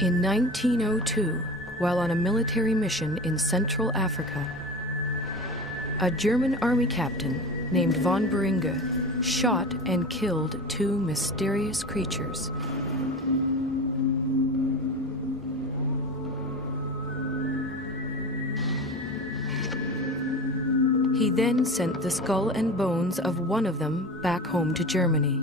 In 1902, while on a military mission in Central Africa, a German army captain named von Beringe shot and killed two mysterious creatures. He then sent the skull and bones of one of them back home to Germany.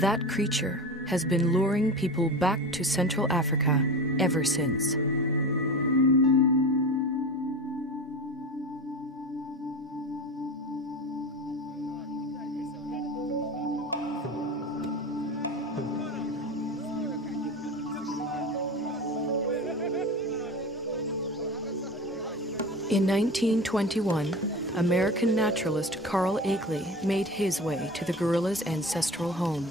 That creature has been luring people back to Central Africa ever since. In 1921, American naturalist Carl Akeley made his way to the gorilla's ancestral home.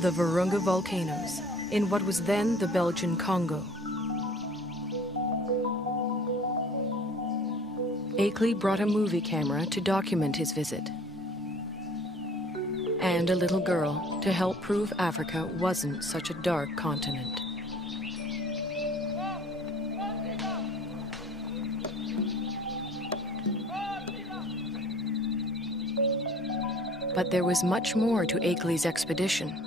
The Virunga volcanoes, in what was then the Belgian Congo. Akeley brought a movie camera to document his visit, and a little girl to help prove Africa wasn't such a dark continent. But there was much more to Akeley's expedition.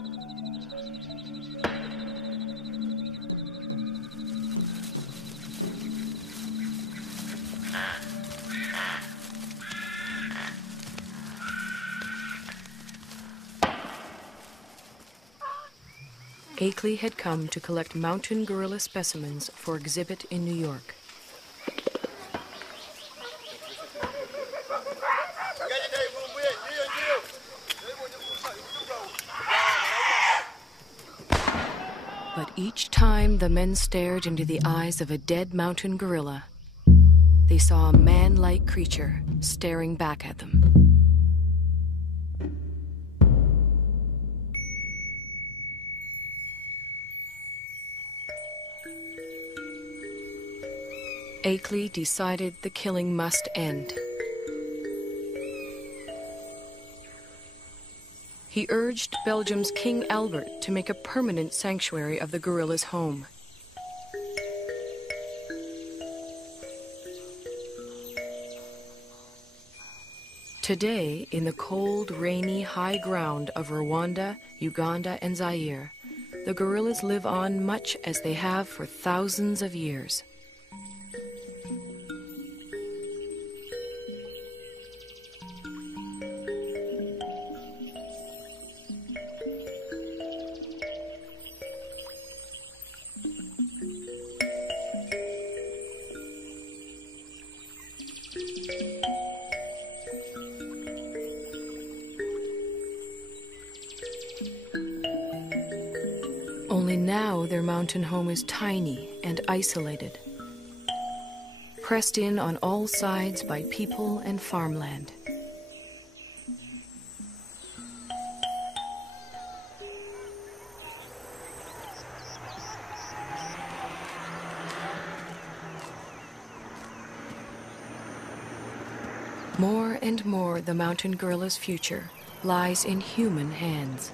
Akeley had come to collect mountain gorilla specimens for exhibit in New York. But each time the men stared into the eyes of a dead mountain gorilla, they saw a man-like creature staring back at them. Akeley decided the killing must end. He urged Belgium's King Albert to make a permanent sanctuary of the gorilla's home. Today, in the cold, rainy, high ground of Rwanda, Uganda, and Zaire, the gorillas live on much as they have for thousands of years. Only now their mountain home is tiny and isolated, pressed in on all sides by people and farmland. More and more, the mountain gorilla's future lies in human hands.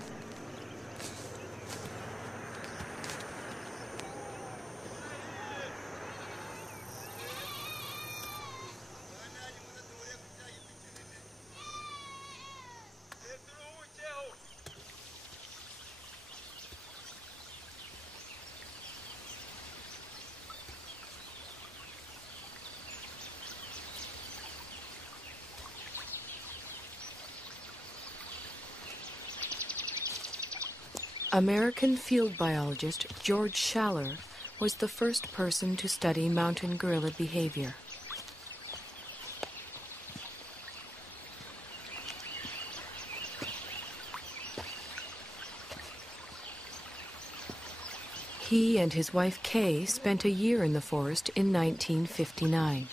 American field biologist George Schaller was the first person to study mountain gorilla behavior. He and his wife Kay spent a year in the forest in 1959.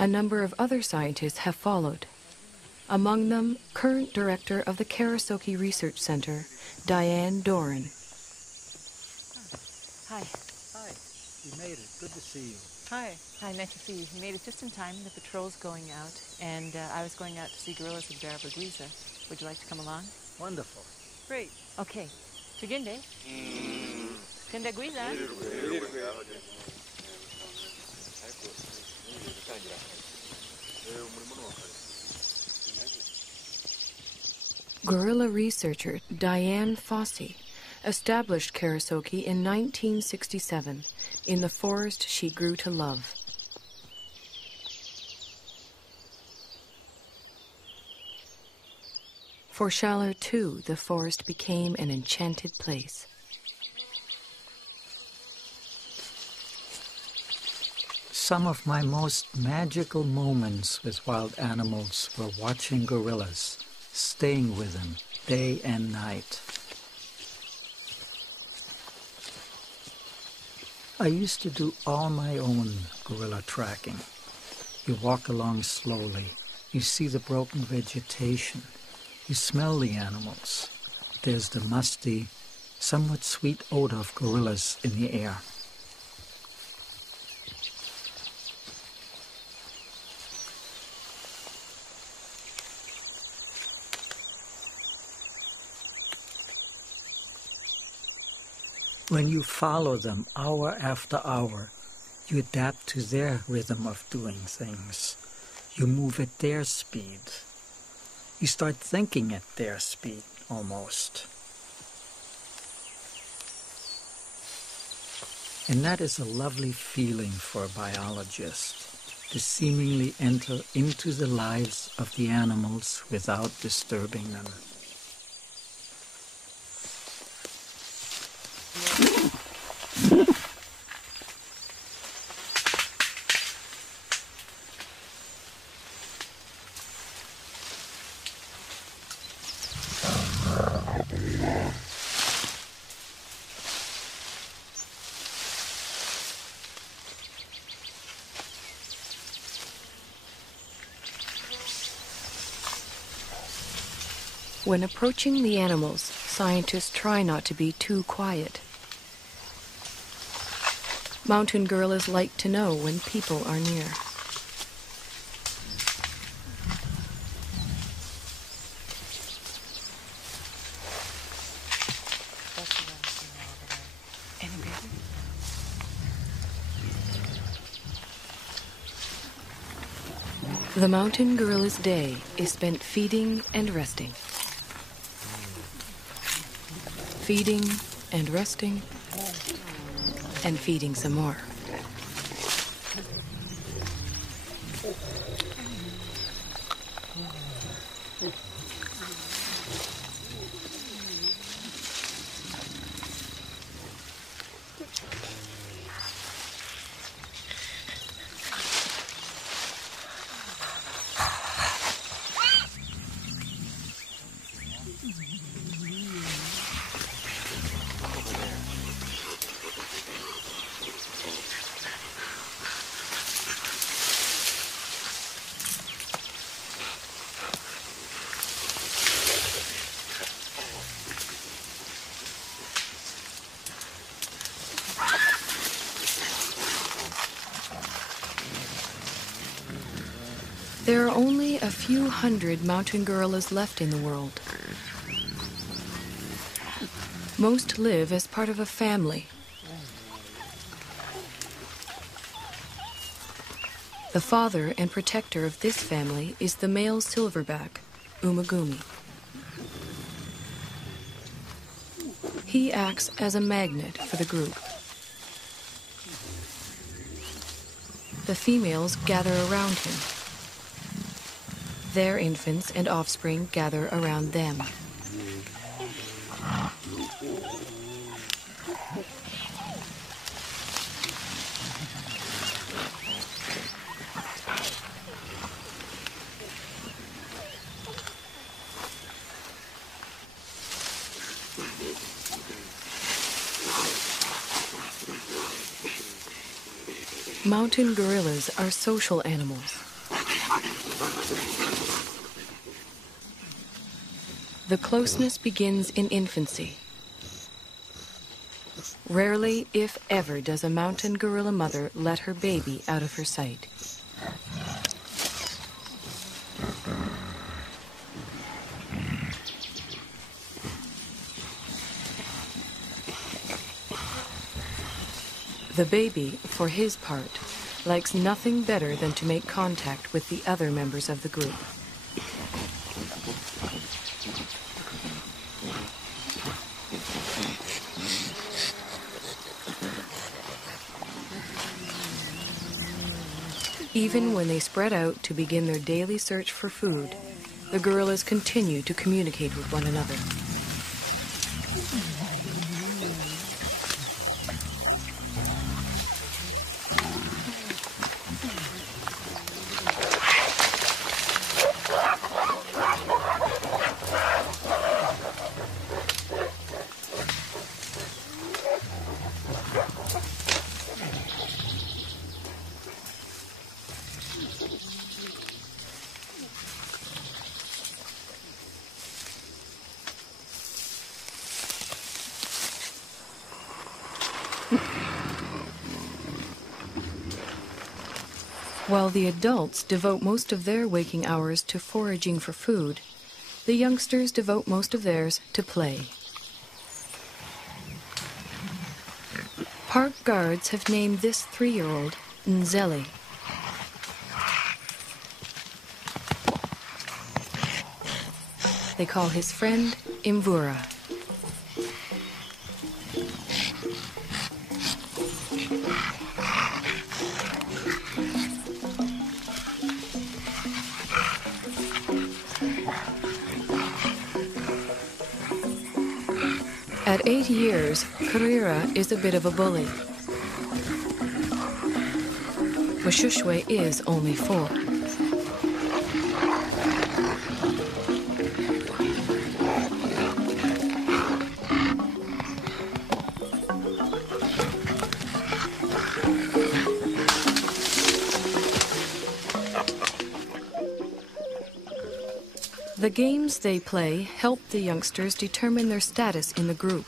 A number of other scientists have followed, among them current director of the Karasoke Research Center, Diane Doran. Hi. Hi. You made it. Good to see you. Hi. Hi, nice to see you. You made it just in time. The patrol's going out, and I was going out to see gorillas in Barabagwiza. Would you like to come along? Wonderful. Great. Okay. Tugende. Tendagwiza. Gorilla researcher Diane Fossey established Karasoke in 1967 in the forest she grew to love. For Schaller, too, the forest became an enchanted place. Some of my most magical moments with wild animals were watching gorillas, staying with them day and night. I used to do all my own gorilla tracking. You walk along slowly, you see the broken vegetation, you smell the animals. There's the musty, somewhat sweet odor of gorillas in the air. When you follow them hour after hour, you adapt to their rhythm of doing things. You move at their speed. You start thinking at their speed, almost. And that is a lovely feeling for a biologist, to seemingly enter into the lives of the animals without disturbing them. When approaching the animals, scientists try not to be too quiet. Mountain gorillas like to know when people are near. The mountain gorilla's day is spent feeding and resting. Feeding and resting, and feeding some more. There are only a few hundred mountain gorillas left in the world. Most live as part of a family. The father and protector of this family is the male silverback, Umagumi. He acts as a magnet for the group. The females gather around him. Their infants and offspring gather around them. Mountain gorillas are social animals. The closeness begins in infancy. Rarely, if ever, does a mountain gorilla mother let her baby out of her sight. The baby, for his part, likes nothing better than to make contact with the other members of the group. Even when they spread out to begin their daily search for food, the gorillas continue to communicate with one another. While the adults devote most of their waking hours to foraging for food, the youngsters devote most of theirs to play. Park guards have named this 3-year-old Nzeli. They call his friend Imvura. At 8 years, Karira is a bit of a bully. Washushwe is only 4. The games they play help the youngsters determine their status in the group.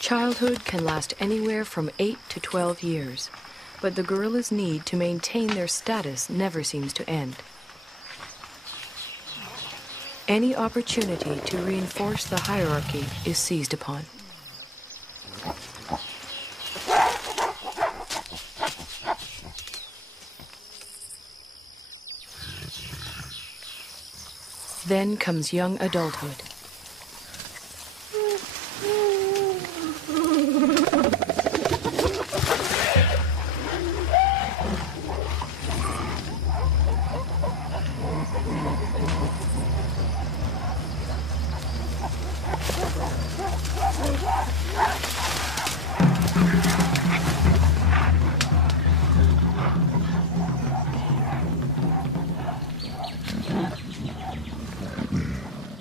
Childhood can last anywhere from 8 to 12 years, but the gorillas' need to maintain their status never seems to end. Any opportunity to reinforce the hierarchy is seized upon. Then comes young adulthood.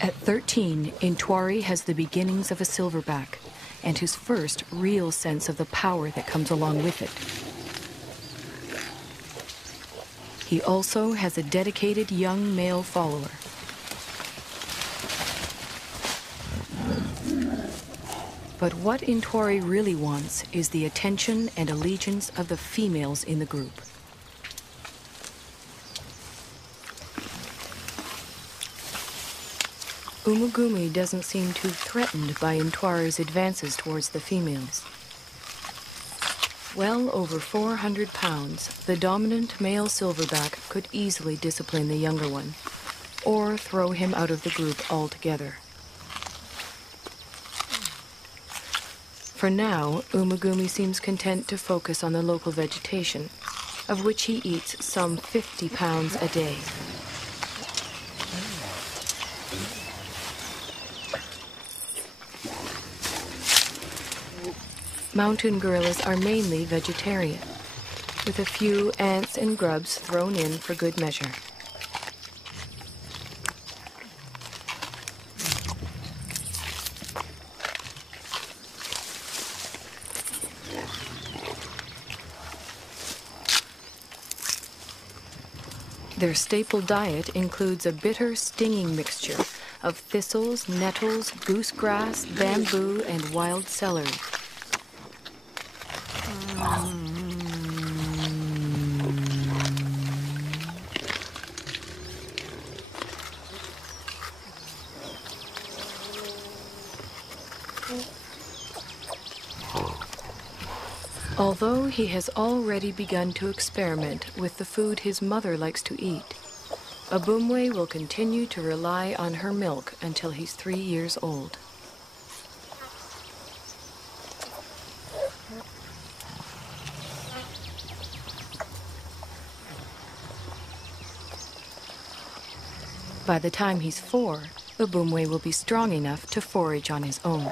At 13, Intwari has the beginnings of a silverback and his first real sense of the power that comes along with it. He also has a dedicated young male follower. But what Intwari really wants is the attention and allegiance of the females in the group. Umugumi doesn't seem too threatened by Intwari's advances towards the females. Well over 400 pounds, the dominant male silverback could easily discipline the younger one, or throw him out of the group altogether. For now, Umugumi seems content to focus on the local vegetation, of which he eats some 50 pounds a day. Mountain gorillas are mainly vegetarian, with a few ants and grubs thrown in for good measure. Their staple diet includes a bitter, stinging mixture of thistles, nettles, goosegrass, bamboo, and wild celery. Although he has already begun to experiment with the food his mother likes to eat, Abumwe will continue to rely on her milk until he's 3 years old. By the time he's 4, Abumwe will be strong enough to forage on his own.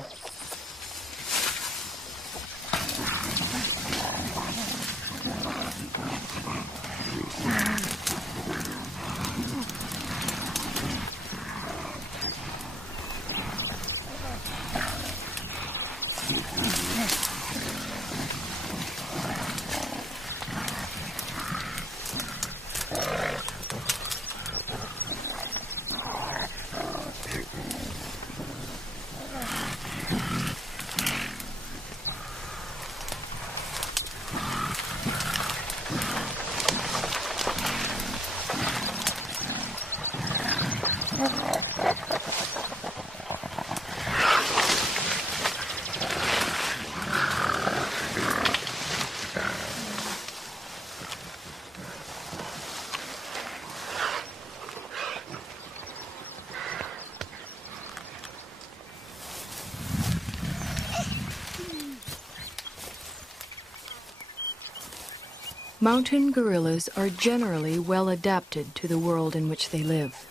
Mountain gorillas are generally well adapted to the world in which they live.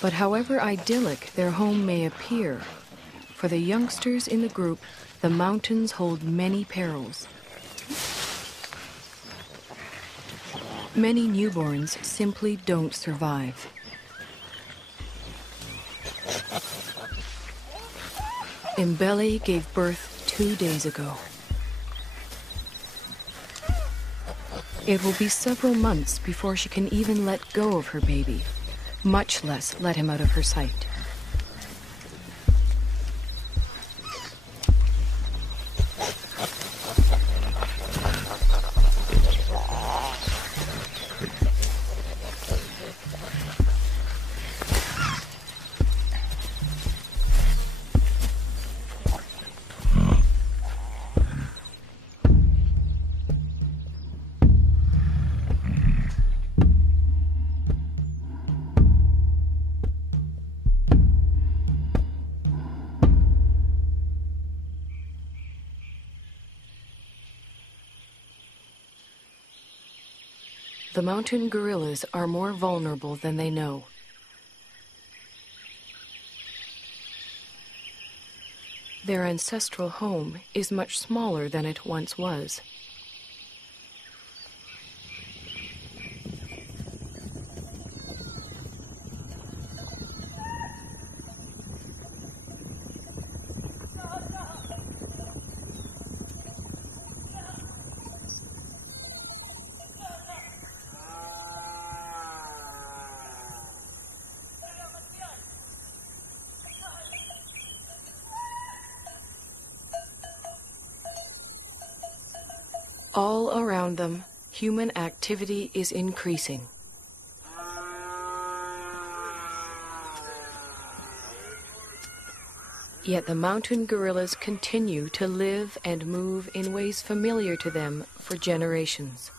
But however idyllic their home may appear, for the youngsters in the group, the mountains hold many perils. Many newborns simply don't survive. Mbele gave birth 2 days ago. It will be several months before she can even let go of her baby, much less let him out of her sight. The mountain gorillas are more vulnerable than they know. Their ancestral home is much smaller than it once was. All around them, human activity is increasing. Yet the mountain gorillas continue to live and move in ways familiar to them for generations.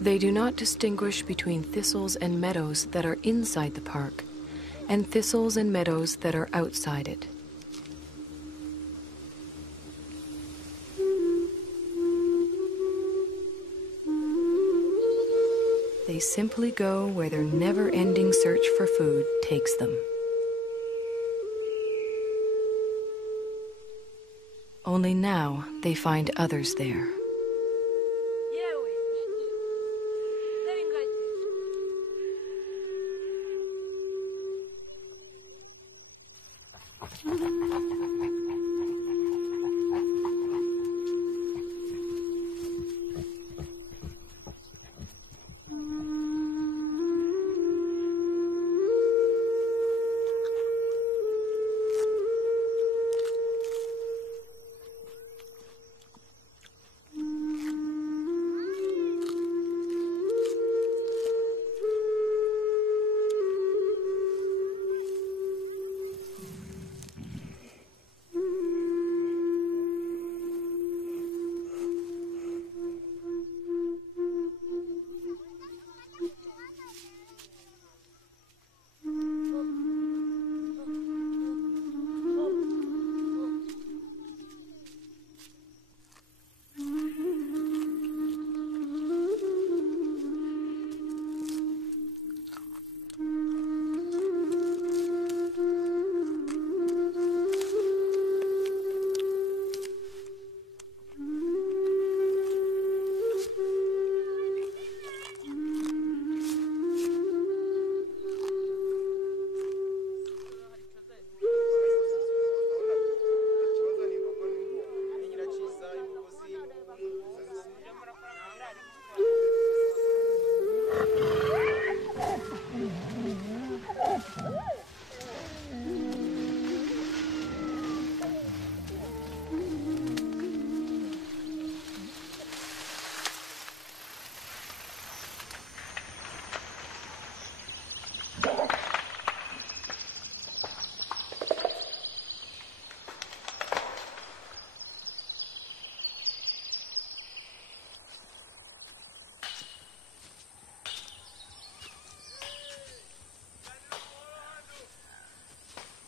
They do not distinguish between thistles and meadows that are inside the park and thistles and meadows that are outside it. They simply go where their never-ending search for food takes them. Only now they find others there.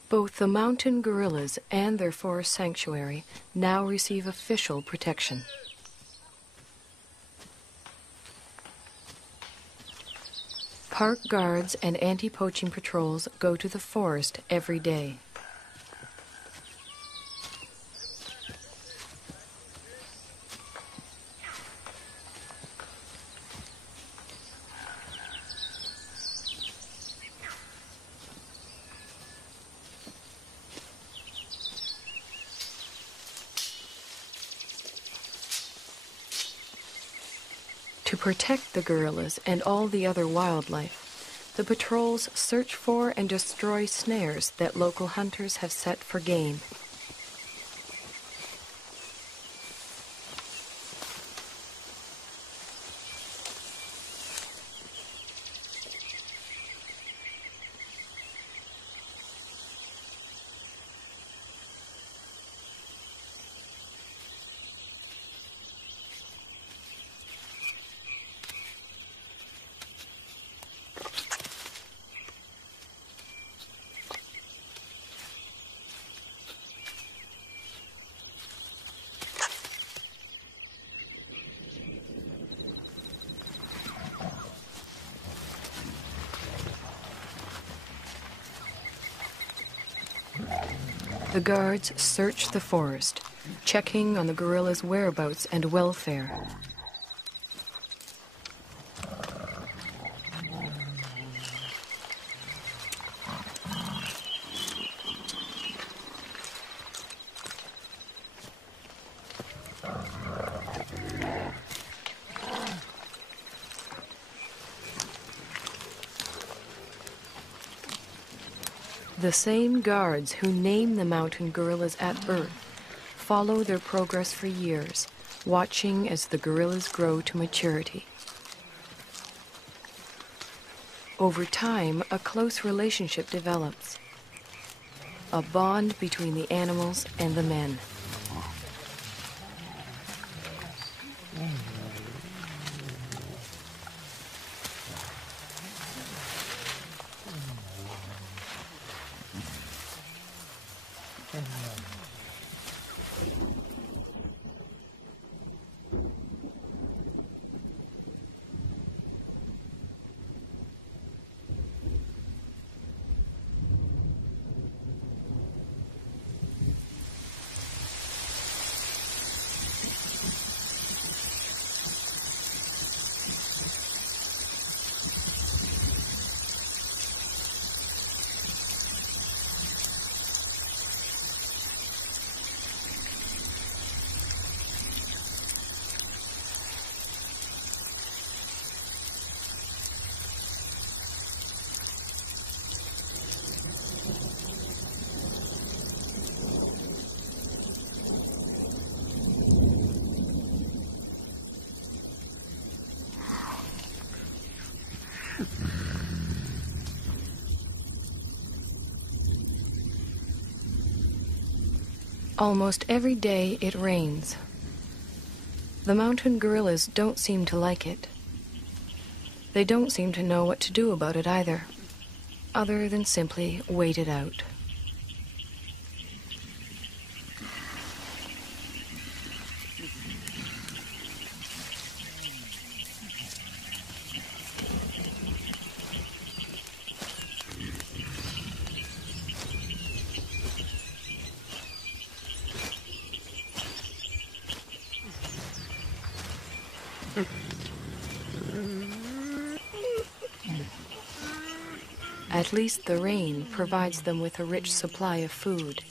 Both the mountain gorillas and their forest sanctuary now receive official protection. Park guards and anti-poaching patrols go to the forest every day. To protect the gorillas and all the other wildlife, the patrols search for and destroy snares that local hunters have set for game. The guards search the forest, checking on the gorilla's whereabouts and welfare. The same guards who name the mountain gorillas at birth follow their progress for years, watching as the gorillas grow to maturity. Over time, a close relationship develops, a bond between the animals and the men. Almost every day it rains. The mountain gorillas don't seem to like it. They don't seem to know what to do about it either, other than simply wait it out. At least the rain provides them with a rich supply of food.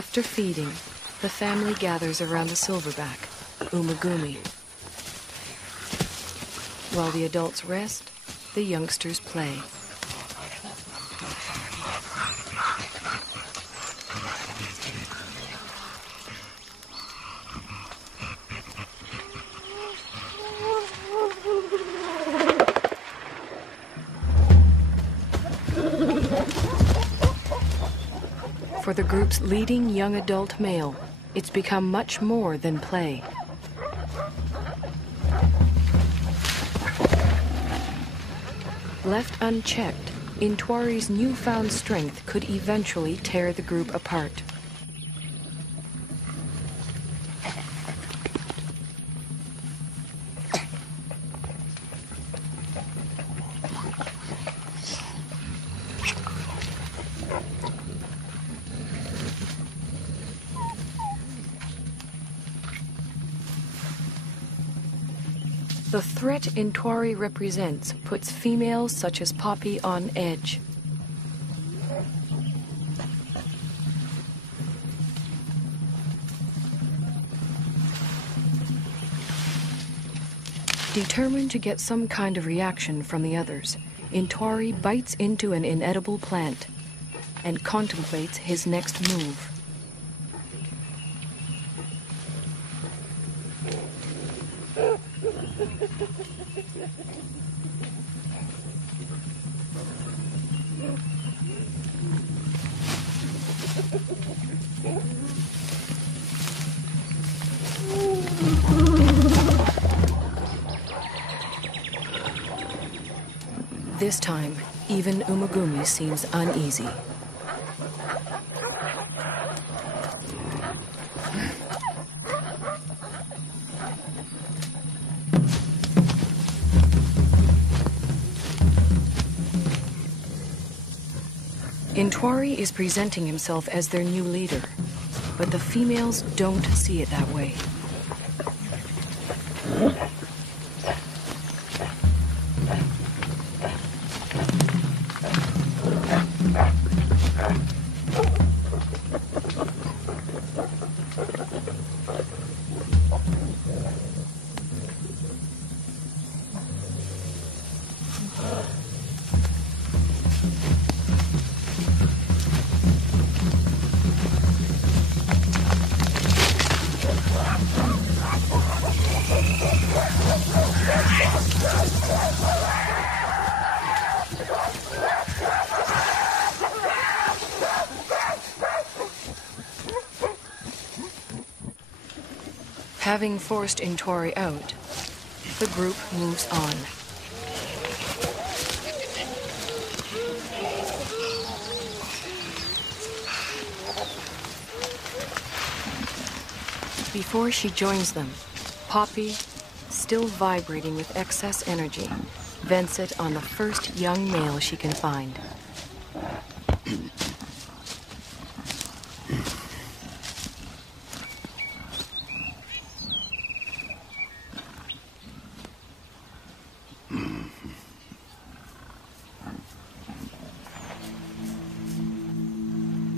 After feeding, the family gathers around the silverback, Umagumi. While the adults rest, the youngsters play. For the group's leading young adult male, it's become much more than play. Left unchecked, Intwari's newfound strength could eventually tear the group apart. The threat Intwari represents puts females such as Poppy on edge. Determined to get some kind of reaction from the others, Intwari bites into an inedible plant and contemplates his next move. This time, even Umagumi seems uneasy. Intwari is presenting himself as their new leader, but the females don't see it that way. Having forced Intwari out, the group moves on. Before she joins them, Poppy, still vibrating with excess energy, vents it on the first young male she can find.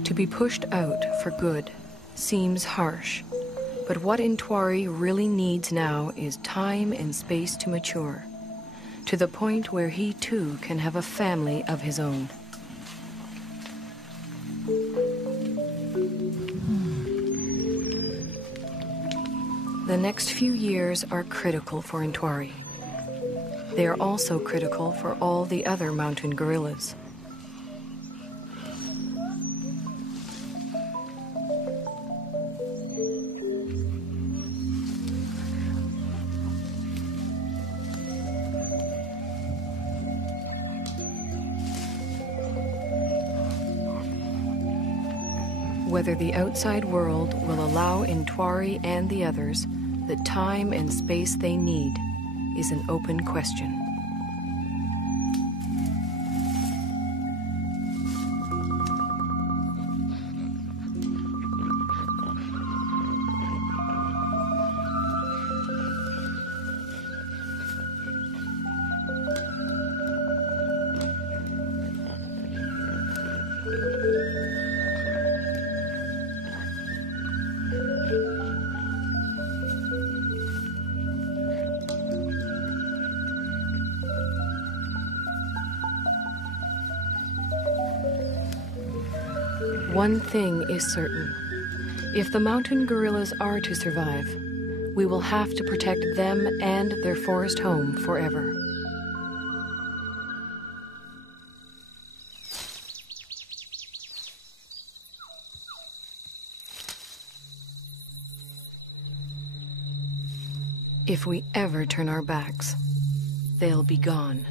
To be pushed out for good seems harsh, but what Intwari really needs now is time and space to mature, to the point where he too can have a family of his own. The next few years are critical for Intwari. They are also critical for all the other mountain gorillas. Whether the outside world will allow Intwari and the others the time and space they need is an open question. One thing is certain. If the mountain gorillas are to survive, we will have to protect them and their forest home forever. If we ever turn our backs, they'll be gone.